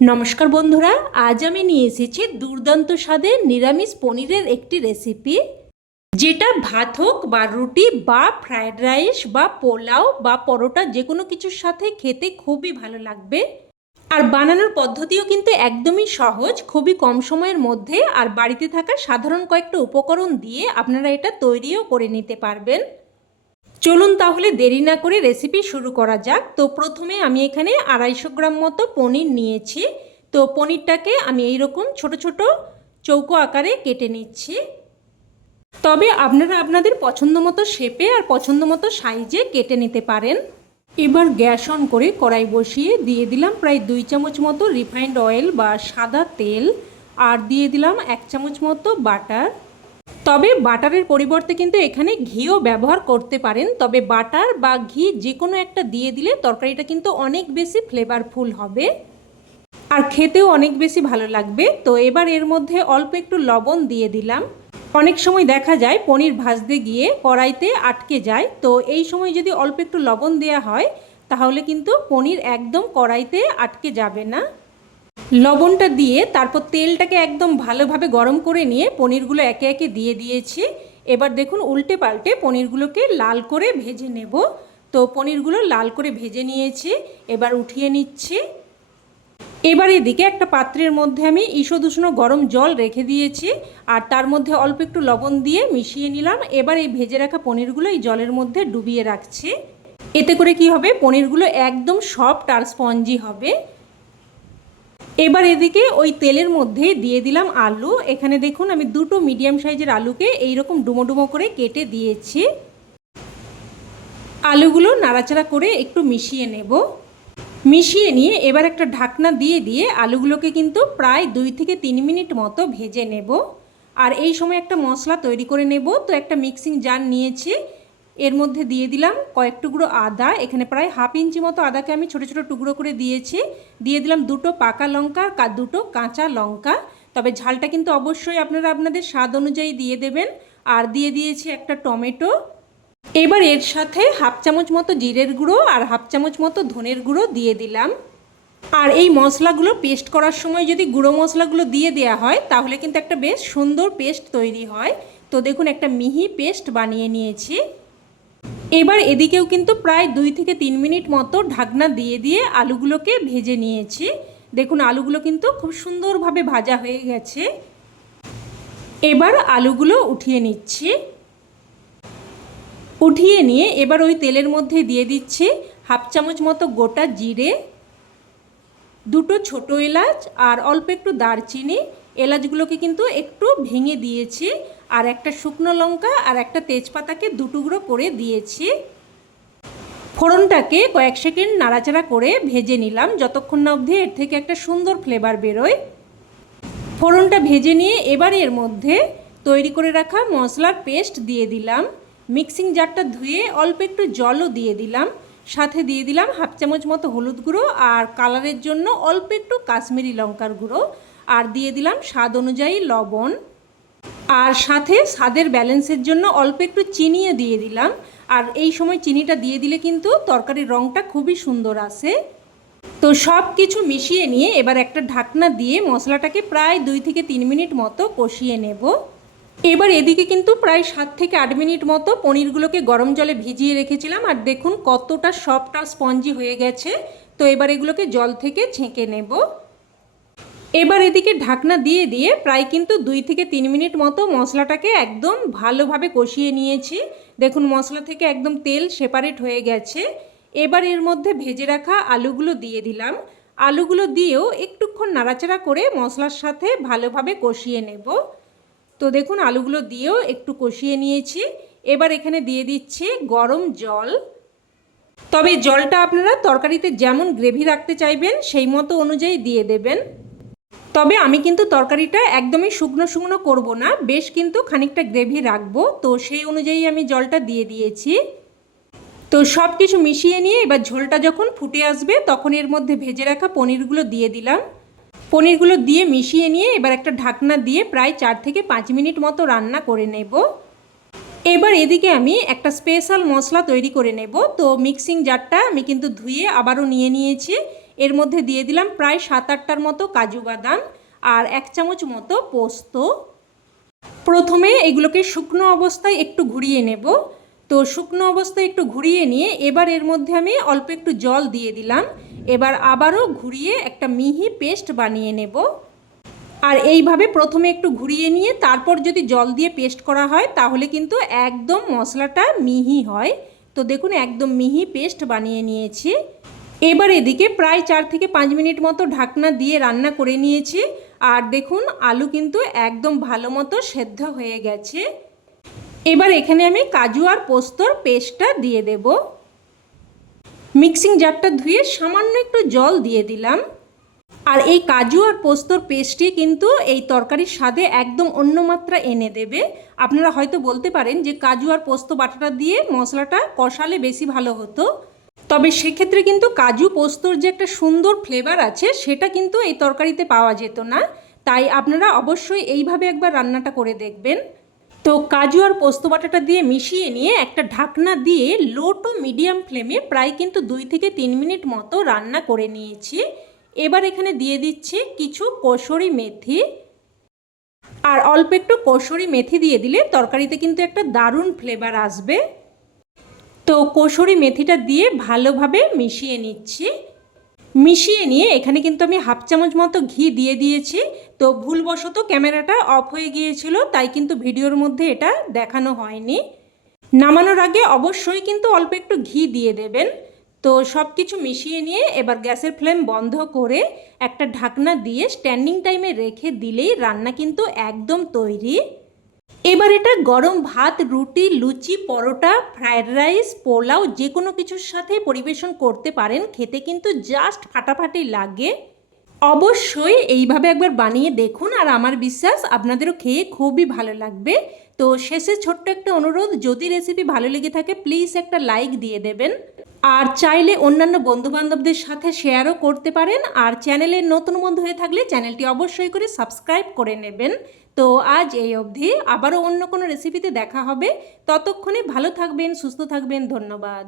নমস্কার বন্ধুরা, আজ আমি নিয়ে এসেছি দুর্দান্ত স্বাদের নিরামিষ পনিরের একটি রেসিপি যেটা ভাত হোক বা রুটি বা ফ্রায়েড রাইস বা পোলাও বা পরোটা যে কোনো কিছুর সাথে খেতে খুবই ভালো লাগবে। আর বানানোর পদ্ধতিও কিন্তু একদমই সহজ, খুবই কম সময়ের মধ্যে, আর বাড়িতে থাকা সাধারণ কয়েকটা উপকরণ দিয়ে আপনারা এটা তৈরিও করে নিতে পারবেন। চলুন তাহলে দেরি না করে রেসিপি শুরু করা যাক। তো প্রথমে আমি এখানে আড়াইশো গ্রাম মতো পনির নিয়েছি। তো পনিরটাকে আমি এইরকম ছোট ছোট চৌকো আকারে কেটে নিচ্ছি। তবে আপনারা আপনাদের পছন্দ মতো শেপে আর পছন্দ মতো সাইজে কেটে নিতে পারেন। এবার গ্যাস অন করে কড়াই বসিয়ে দিয়ে দিলাম প্রায় দুই চামচ মতো রিফাইন্ড অয়েল বা সাদা তেল। আর দিয়ে দিলাম এক চামচ মতো বাটার তবে বাটারের পরিবর্তে কিন্তু এখানে ঘিও ব্যবহার করতে পারেন। তবে বাটার বা ঘি যে কোনো একটা দিয়ে দিলে তরকারিটা কিন্তু অনেক বেশি ফ্লেভারফুল হবে। আর খেতেও অনেক বেশি ভালো লাগবে। তো এবার এর মধ্যে অল্প একটু লবণ দিয়ে দিলাম। অনেক সময় দেখা যায় পনির ভাজতে গিয়ে কড়াইতে আটকে যায়। তো এই সময় যদি অল্প একটু লবণ দেওয়া হয়, তাহলে কিন্তু পনির একদম কড়াইতে আটকে যাবে না। লবণটা দিয়ে তারপর তেলটাকে একদম ভালোভাবে গরম করে নিয়ে পনিরগুলো একে একে দিয়ে দিয়েছি। এবার দেখুন, উল্টে পাল্টে পনিরগুলোকে লাল করে ভেজে নেব। তো পনিরগুলো লাল করে ভেজে নিয়েছি, এবার উঠিয়ে নিচ্ছি। এবার এদিকে একটা পাত্রের মধ্যে আমি ঈষদুষ্ণ গরম জল রেখে দিয়েছি, আর তার মধ্যে অল্প একটু লবণ দিয়ে মিশিয়ে নিলাম। এবার এই ভেজে রাখা পনিরগুলো এই জলের মধ্যে ডুবিয়ে রাখছি। এতে করে কি হবে? পনিরগুলো একদম সফট আর স্পঞ্জি হবে। এবার এদিকে ওই তেলের মধ্যে দিয়ে দিলাম আলু। এখানে দেখুন, আমি দুটো মিডিয়াম সাইজের আলুকে এইরকম ডুমো ডুমো করে কেটে দিয়েছি। আলুগুলো নাড়াচাড়া করে একটু মিশিয়ে নেব। মিশিয়ে নিয়ে এবার একটা ঢাকনা দিয়ে দিয়ে আলুগুলোকে কিন্তু প্রায় দুই থেকে তিন মিনিট মতো ভেজে নেব। আর এই সময় একটা মশলা তৈরি করে নেব। তো একটা মিক্সিং জার নিয়েছি। এর মধ্যে দিয়ে দিলাম কয়েক টুকরো আদা, এখানে প্রায় হাফ ইঞ্চি মতো আদাকে আমি ছোটো ছোটো টুকরো করে দিয়েছি। দিয়ে দিলাম দুটো পাকা লঙ্কা আর দুটো কাঁচা লঙ্কা। তবে ঝালটা কিন্তু অবশ্যই আপনারা আপনাদের স্বাদ অনুযায়ী দিয়ে দেবেন। আর দিয়ে দিয়েছি একটা টমেটো। এবার এর সাথে হাফ চামচ মতো জিরের গুঁড়ো আর হাফ চামচ মতো ধনের গুঁড়ো দিয়ে দিলাম। আর এই মশলাগুলো পেস্ট করার সময় যদি গুঁড়ো মশলাগুলো দিয়ে দেওয়া হয়, তাহলে কিন্তু একটা বেশ সুন্দর পেস্ট তৈরি হয়। তো দেখুন, একটা মিহি পেস্ট বানিয়ে নিয়েছি। এবার এদিকেও কিন্তু প্রায় দুই থেকে তিন মিনিট মতো ঢাকনা দিয়ে দিয়ে আলুগুলোকে ভেজে নিয়েছি। দেখুন, আলুগুলো কিন্তু খুব সুন্দরভাবে ভাজা হয়ে গেছে। এবার আলুগুলো উঠিয়ে নিচ্ছি। উঠিয়ে নিয়ে এবার ওই তেলের মধ্যে দিয়ে দিচ্ছি হাফ চামচ মতো গোটা জিরে দুটো ছোট এলাচ আর অল্প একটু দারচিনি। এলাচগুলোকে কিন্তু একটু ভেঙে দিয়েছি আর একটা শুকনো লঙ্কা আর একটা তেজপাতাকে দুটুকরো করে দিয়েছি। ফোড়নটাকে কয়েক সেকেন্ড নাড়াচাড়া করে ভেজে নিলাম যতক্ষণ না অবধি এর থেকে একটা সুন্দর ফ্লেভার বেরোয়। ফোড়নটা ভেজে নিয়ে এবার এর মধ্যে তৈরি করে রাখা মশলার পেস্ট দিয়ে দিলাম। মিক্সিং জারটা ধুয়ে অল্প একটু জলও দিয়ে দিলাম। সাথে দিয়ে দিলাম হাফ চামচ মতো হলুদ গুঁড়ো আর কালারের জন্য অল্প একটু কাশ্মীরি লঙ্কার গুঁড়ো। আর দিয়ে দিলাম স্বাদ অনুযায়ী লবণ। আর সাথে স্বাদের ব্যালেন্সের জন্য অল্প একটু চিনিও দিয়ে দিলাম। আর এই সময় চিনিটা দিয়ে দিলে কিন্তু তরকারির রঙটা খুবই সুন্দর আসে। তো সব কিছু মিশিয়ে নিয়ে এবার একটা ঢাকনা দিয়ে মশলাটাকে প্রায় দুই থেকে তিন মিনিট মতো কষিয়ে নেব। এবার এদিকে কিন্তু প্রায় সাত থেকে আট মিনিট মতো পনিরগুলোকে গরম জলে ভিজিয়ে রেখেছিলাম, আর দেখুন কতটা সফট আর স্পঞ্জি হয়ে গেছে। তো এবার এগুলোকে জল থেকে ছেঁকে নেব। এবার এদিকে ঢাকনা দিয়ে দিয়ে প্রায় কিন্তু দুই থেকে তিন মিনিট মতো মশলাটাকে একদম ভালোভাবে কষিয়ে নিয়েছি। দেখুন মশলা থেকে একদম তেল সেপারেট হয়ে গেছে। এবার এর মধ্যে ভেজে রাখা আলুগুলো দিয়ে দিলাম। আলুগুলো দিয়েও একটুক্ষণ নাড়াচাড়া করে মশলার সাথে ভালোভাবে কষিয়ে নেব। তো দেখুন, আলুগুলো দিয়েও একটু কষিয়ে নিয়েছি। এবার এখানে দিয়ে দিচ্ছি গরম জল। তবে জলটা আপনারা তরকারিতে যেমন গ্রেভি রাখতে চাইবেন, সেই মতো অনুযায়ী দিয়ে দেবেন। তবে আমি কিন্তু তরকারিটা একদমই শুকনো শুকনো করব না, বেশ কিন্তু খানিকটা গ্রেভি রাখব, তো সেই অনুযায়ী আমি জলটা দিয়ে দিয়েছি। তো সব কিছু মিশিয়ে নিয়ে এবার ঝোলটা যখন ফুটে আসবে, তখন এর মধ্যে ভেজে রাখা পনিরগুলো দিয়ে দিলাম। পনিরগুলো দিয়ে মিশিয়ে নিয়ে এবার একটা ঢাকনা দিয়ে প্রায় চার থেকে পাঁচ মিনিট মতো রান্না করে নেব। এবার এদিকে আমি একটা স্পেশাল মশলা তৈরি করে নেব। তো মিক্সিং জারটা আমি কিন্তু ধুয়ে আবারও নিয়ে নিয়েছি। এর মধ্যে দিয়ে দিলাম প্রায় সাত আটটার মতো কাজু বাদাম আর এক চামচ মতো পোস্ত। প্রথমে এগুলোকে শুকনো অবস্থায় একটু ঘুরিয়ে নেব। তো শুকনো অবস্থায় একটু ঘুরিয়ে নিয়ে এবার এর মধ্যে আমি অল্প একটু জল দিয়ে দিলাম। এবার আবারও ঘুরিয়ে একটা মিহি পেস্ট বানিয়ে নেব। আর এইভাবে প্রথমে একটু ঘুরিয়ে নিয়ে তারপর যদি জল দিয়ে পেস্ট করা হয়, তাহলে কিন্তু একদম মশলাটা মিহি হয়। তো দেখুন, একদম মিহি পেস্ট বানিয়ে নিয়েছি। এবার এদিকে প্রায় চার থেকে পাঁচ মিনিট মতো ঢাকনা দিয়ে রান্না করে নিয়েছি। আর দেখুন, আলু কিন্তু একদম ভালো মতো সেদ্ধ হয়ে গেছে। এবার এখানে আমি কাজু আর পোস্তর পেস্টটা দিয়ে দেব। মিক্সিং জারটা ধুয়ে সামান্য একটু জল দিয়ে দিলাম। আর এই কাজু আর পোস্তর পেস্টটি কিন্তু এই তরকারির স্বাদে একদম অন্য মাত্রা এনে দেবে। আপনারা হয়তো বলতে পারেন যে কাজু আর পোস্ত বাটাটা দিয়ে মশলাটা কষালে বেশি ভালো হতো। তবে সেক্ষেত্রে কিন্তু কাজু পোস্তর যে একটা সুন্দর ফ্লেভার আছে, সেটা কিন্তু এই তরকারিতে পাওয়া যেত না। তাই আপনারা অবশ্যই এইভাবে একবার রান্নাটা করে দেখবেন। তো কাজু আর পোস্ত বাটাটা দিয়ে মিশিয়ে নিয়ে একটা ঢাকনা দিয়ে লো টু মিডিয়াম ফ্লেমে প্রায় কিন্তু দুই থেকে তিন মিনিট মতো রান্না করে নিয়েছি। এবার এখানে দিয়ে দিচ্ছি কিছু কসুরি মেথি। আর অল্প একটু কসুরি মেথি দিয়ে দিলে তরকারিতে কিন্তু একটা দারুণ ফ্লেভার আসবে। তো কসুরি মেথিটা দিয়ে ভালোভাবে মিশিয়ে নিচ্ছি। মিশিয়ে নিয়ে এখানে কিন্তু আমি হাফ চামচ মতো ঘি দিয়ে দিয়েছি। তো ভুলবশত ক্যামেরাটা অফ হয়ে গিয়েছিল, তাই কিন্তু ভিডিওর মধ্যে এটা দেখানো হয়নি। নামানোর আগে অবশ্যই কিন্তু অল্প একটু ঘি দিয়ে দেবেন। তো সব কিছু মিশিয়ে নিয়ে এবার গ্যাসের ফ্লেম বন্ধ করে একটা ঢাকনা দিয়ে স্ট্যান্ডিং টাইমে রেখে দিলেই রান্না কিন্তু একদম তৈরি। এবার এটা গরম ভাত, রুটি, লুচি, পরোটা, ফ্রায়েড রাইস, পোলাও, যে কোনো কিছুর সাথে পরিবেশন করতে পারেন। খেতে কিন্তু জাস্ট ফাটাফাটি লাগে। অবশ্যই এইভাবে একবার বানিয়ে দেখুন আর আমার বিশ্বাস আপনাদেরও খেয়ে খুবই ভালো লাগবে। তো শেষে ছোট্ট একটা অনুরোধ, যদি রেসিপি ভালো লেগে থাকে প্লিজ একটা লাইক দিয়ে দেবেন। আর চাইলে অন্যান্য বন্ধুবান্ধবদের সাথে শেয়ারও করতে পারেন। আর চ্যানেলের নতুন বন্ধু হয়ে থাকলে চ্যানেলটি অবশ্যই করে সাবস্ক্রাইব করে নেবেন। তো আজ এই অবধি আবারও অন্য কোনো রেসিপিতে দেখা হবে। ততক্ষণে ভালো থাকবেন, সুস্থ থাকবেন, ধন্যবাদ।